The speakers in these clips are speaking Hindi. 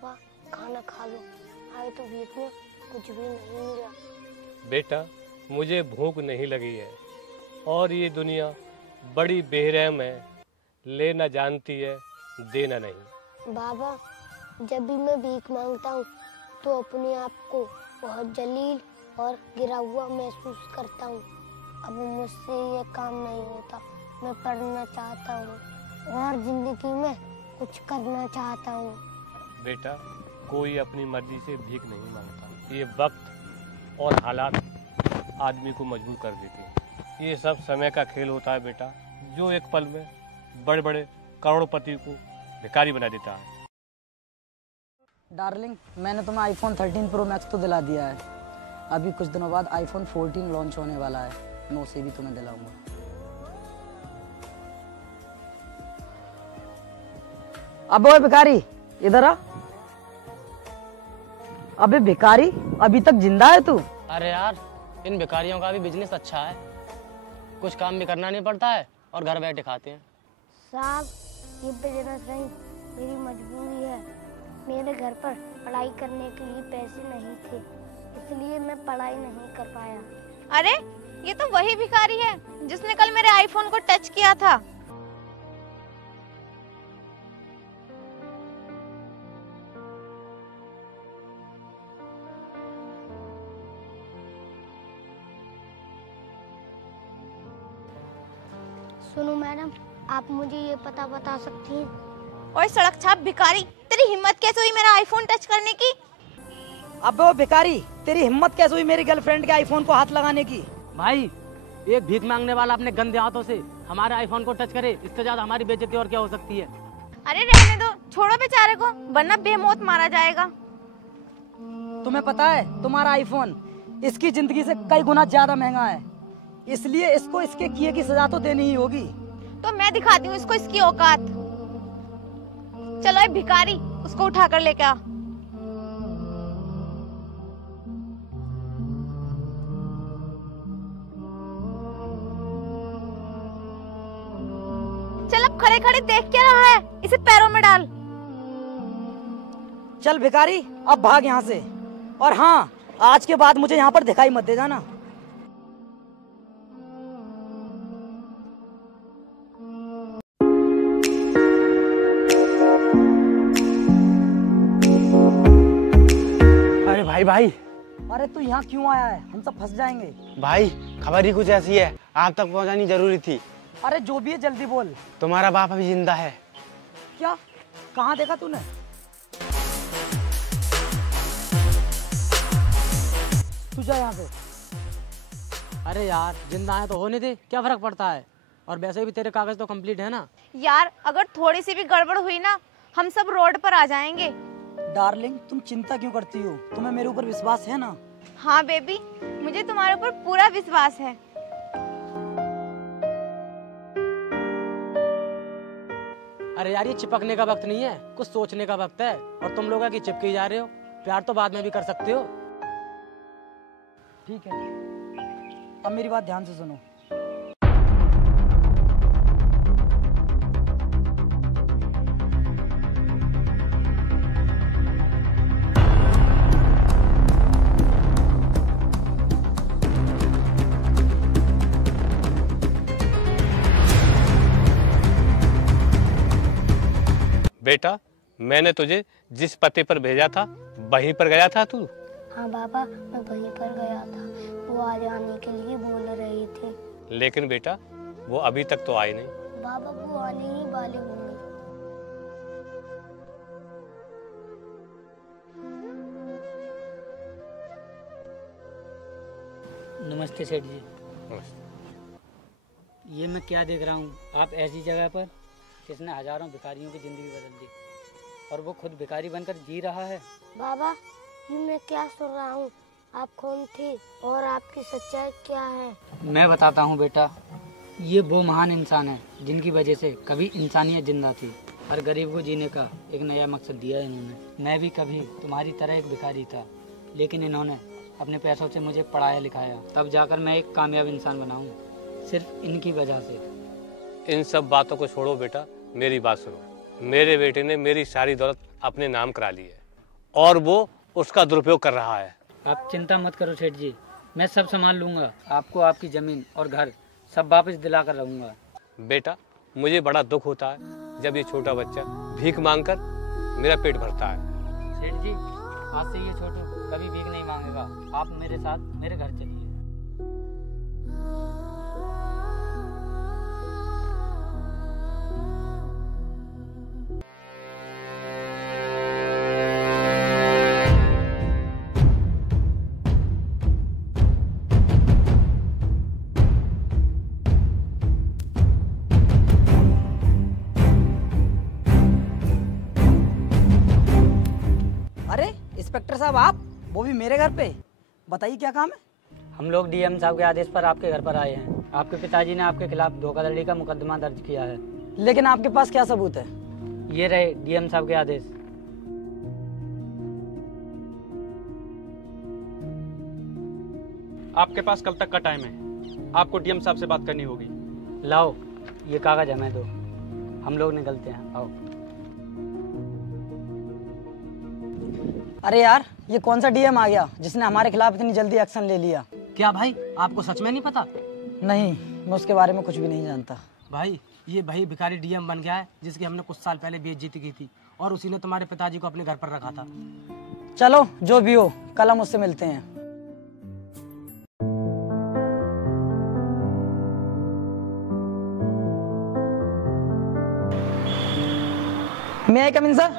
पापा खाना खा लो, आए तो भीख में कुछ भी नहीं मिला। बेटा मुझे भूख नहीं लगी है और ये दुनिया बड़ी बेरहम है, लेना जानती है देना नहीं। बाबा जब भी मैं भीख मांगता हूँ तो अपने आप को बहुत जलील और गिरा हुआ महसूस करता हूँ। अब मुझसे ये काम नहीं होता, मैं पढ़ना चाहता हूँ और जिंदगी में कुछ करना चाहता हूँ। बेटा कोई अपनी मर्जी से भीख नहीं मांगता, ये वक्त और हालात आदमी को मजबूर कर देते हैं। ये सब समय का खेल होता है बेटा, जो एक पल में बड़े बड़े करोड़पति को भिखारी बना देता है। डार्लिंग, मैंने तुम्हें आईफोन 13 प्रो मैक्स तो दिला दिया है। अभी कुछ दिनों बाद आईफोन 14 लॉन्च होने वाला है, मैं उसे भी तुम्हें दिलाऊंगा। अब ओए भिखारी, इधर आ। अबे भिखारी, अभी तक जिंदा है तू? अरे यार, इन भिखारियों का भी बिजनेस अच्छा है, कुछ काम भी करना नहीं पड़ता है और घर बैठे खाते हैं। साहब ये बिजनेस नहीं, मेरी मजबूरी है। मेरे घर पर पढ़ाई करने के लिए पैसे नहीं थे, इसलिए मैं पढ़ाई नहीं कर पाया। अरे ये तो वही भिखारी है जिसने कल मेरे आईफोन को टच किया था। सुनो मैडम, आप मुझे ये पता बता सकती हैं? और सड़क छाप भिखारी, तेरी हिम्मत कैसे हुई मेरा आईफोन टच करने की? अबे वो भिखारी, तेरी हिम्मत कैसे हुई मेरी गर्लफ्रेंड के आईफोन को हाथ लगाने की? भाई, एक भीख मांगने वाला अपने गंदे हाथों से हमारे आईफोन को टच करे, इससे ज्यादा हमारी बेइज्जती और क्या हो सकती है। अरे रहने दो, छोड़ो बेचारे को, वरना बेमौत मारा जाएगा। तुम्हें पता है तुम्हारा आईफोन इसकी जिंदगी से कई गुना ज्यादा महंगा है, इसलिए इसको इसके किए की सजा तो देनी ही होगी। तो मैं दिखाती हूँ इसको इसकी औकात। चलो ये भिखारी, उसको उठा कर लेके आ। चल अब खड़े खड़े देख क्या रहा है, इसे पैरों में डाल। चल भिखारी, अब भाग यहाँ से, और हाँ, आज के बाद मुझे यहाँ पर दिखाई मत दे जाना। अरे भाई भाई, अरे तू यहाँ क्यों आया है? हम सब फंस जाएंगे। भाई खबर ही कुछ ऐसी है, आप तक पहुँचानी जरूरी थी। अरे जो भी है जल्दी बोल। तुम्हारा बाप अभी जिंदा है। क्या? कहाँ देखा तूने? तू जा यहाँ से। अरे यार, जिंदा है तो होने दे, क्या फर्क पड़ता है? और वैसे भी तेरे कागज तो कंप्लीट है ना। यार अगर थोड़ी सी भी गड़बड़ हुई ना, हम सब रोड पर आ जाएंगे। डार्लिंग, तुम चिंता क्यों करती हो? तुम्हें मेरे ऊपर विश्वास है ना? हाँ बेबी, मुझे तुम्हारे ऊपर पूरा विश्वास है। अरे यार, ये चिपकने का वक्त नहीं है, कुछ सोचने का वक्त है। और तुम लोग कि चिपके जा रहे हो, प्यार तो बाद में भी कर सकते हो। ठीक है, अब मेरी बात ध्यान से सुनो। बेटा मैंने तुझे जिस पते पर भेजा था वहीं पर गया था तू? हाँ बाबा, मैं वहीं पर गया था, वो आज आने के लिए बोल रही थी। लेकिन बेटा वो अभी तक तो आई नहीं। बाबा वो आने ही वाले होंगे। नमस्ते सेठ जी। नमस्ते। ये मैं क्या देख रहा हूँ? आप ऐसी जगह पर जिसने हजारों भिखारियों की जिंदगी बदल दी, और वो खुद भिखारी बनकर जी रहा है। बाबा ये मैं क्या सुन रहा हूँ? आप कौन थे और आपकी सच्चाई क्या है? मैं बताता हूँ बेटा, ये वो महान इंसान है जिनकी वजह से कभी इंसानियत जिंदा थी। हर गरीब को जीने का एक नया मकसद दिया है इन्होंने। मैं भी कभी तुम्हारी तरह एक भिखारी था, लेकिन इन्होंने अपने पैसों से मुझे पढ़ाया लिखाया, तब जाकर मैं एक कामयाब इंसान बना हूँ, सिर्फ इनकी वजह से। इन सब बातों को छोड़ो बेटा, मेरी बात सुनो। मेरे बेटे ने मेरी सारी दौलत अपने नाम करा ली है, और वो उसका दुरुपयोग कर रहा है। आप चिंता मत करो सेठ जी, मैं सब संभाल लूंगा। आपको आपकी जमीन और घर सब वापस दिला कर रहूंगा। बेटा, मुझे बड़ा दुख होता है जब ये छोटा बच्चा भीख मांगकर मेरा पेट भरता है। सेठ जी, आज से ये छोटू कभी भीख नहीं मांगेगा। आप मेरे साथ मेरे घर चलिए। अरे इंस्पेक्टर साहब, आप वो भी मेरे घर पे? बताइए क्या काम है? हम लोग डीएम साहब के आदेश पर आपके घर पर आए हैं। आपके पिताजी ने आपके खिलाफ धोखाधड़ी का मुकदमा दर्ज किया है। लेकिन आपके पास क्या सबूत है? ये रहे डीएम साहब के आदेश। आपके पास कब तक का टाइम है? आपको डीएम साहब से बात करनी होगी। लाओ ये कागज हमें दो, हम लोग निकलते हैं। आओ। अरे यार, ये कौन सा डीएम आ गया जिसने हमारे खिलाफ इतनी जल्दी एक्शन ले लिया? क्या भाई, आपको सच में नहीं पता? नहीं, मैं उसके बारे में कुछ भी नहीं जानता। भाई, ये भाई भिखारी डीएम बन गया है जिसकी हमने कुछ साल पहले बेइज्जती की थी, और उसी ने तुम्हारे पिताजी को अपने घर पर रखा था। चलो जो भी हो, कल हम उससे मिलते हैं। May I come in, sir?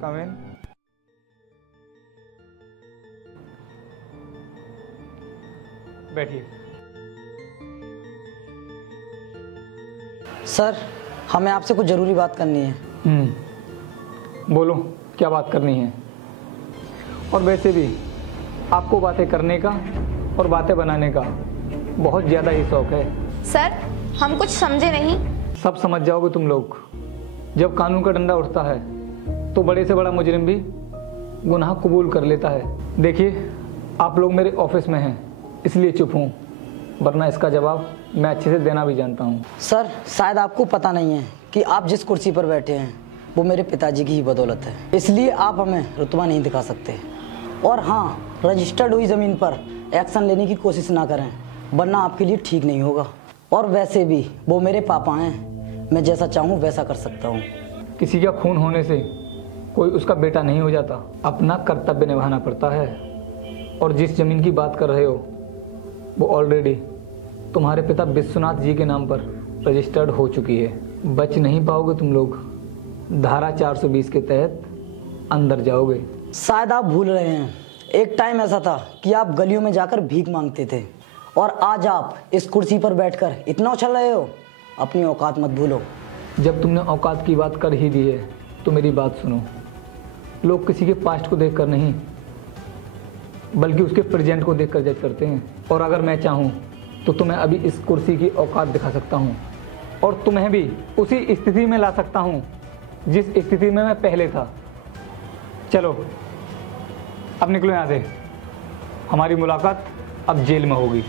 Come in. बैठिए। सर, हमें आपसे कुछ जरूरी बात करनी है। बोलो, क्या बात करनी है? और वैसे भी आपको बातें करने का और बातें बनाने का बहुत ज़्यादा ही शौक है। सर, हम कुछ समझे नहीं। सब समझ जाओगे तुम लोग। जब कानून का डंडा उठता है तो बड़े से बड़ा मुजरिम भी गुनाह कबूल कर लेता है। देखिए, आप लोग मेरे ऑफिस में हैं इसलिए चुप हूँ, वरना इसका जवाब मैं अच्छे से देना भी जानता हूँ। सर, शायद आपको पता नहीं है कि आप जिस कुर्सी पर बैठे हैं वो मेरे पिताजी की ही बदौलत है, इसलिए आप हमें रुतबा नहीं दिखा सकते। और हाँ, रजिस्टर्ड हुई ज़मीन पर एक्शन लेने की कोशिश ना करें, वरना आपके लिए ठीक नहीं होगा। और वैसे भी वो मेरे पापा हैं, मैं जैसा चाहूँ वैसा कर सकता हूँ। किसी का खून होने से कोई उसका बेटा नहीं हो जाता, अपना कर्तव्य निभाना पड़ता है। और जिस ज़मीन की बात कर रहे हो वो ऑलरेडी तुम्हारे पिता विश्वनाथ जी के नाम पर रजिस्टर्ड हो चुकी है। बच नहीं पाओगे तुम लोग, धारा 420 के तहत अंदर जाओगे। शायद आप भूल रहे हैं, एक टाइम ऐसा था कि आप गलियों में जाकर भीख मांगते थे, और आज आप इस कुर्सी पर बैठकर इतना उछल रहे हो। अपनी औकात मत भूलो। जब तुमने औकात की बात कर ही दी है तो मेरी बात सुनो। लोग किसी के पास्ट को देखकर नहीं बल्कि उसके प्रेजेंट को देखकर जज करते हैं। और अगर मैं चाहूँ तो तुम्हें अभी इस कुर्सी की औकात दिखा सकता हूँ और तुम्हें भी उसी स्थिति में ला सकता हूँ जिस स्थिति में मैं पहले था। चलो अब निकलो यहाँ से, हमारी मुलाकात अब जेल में होगी।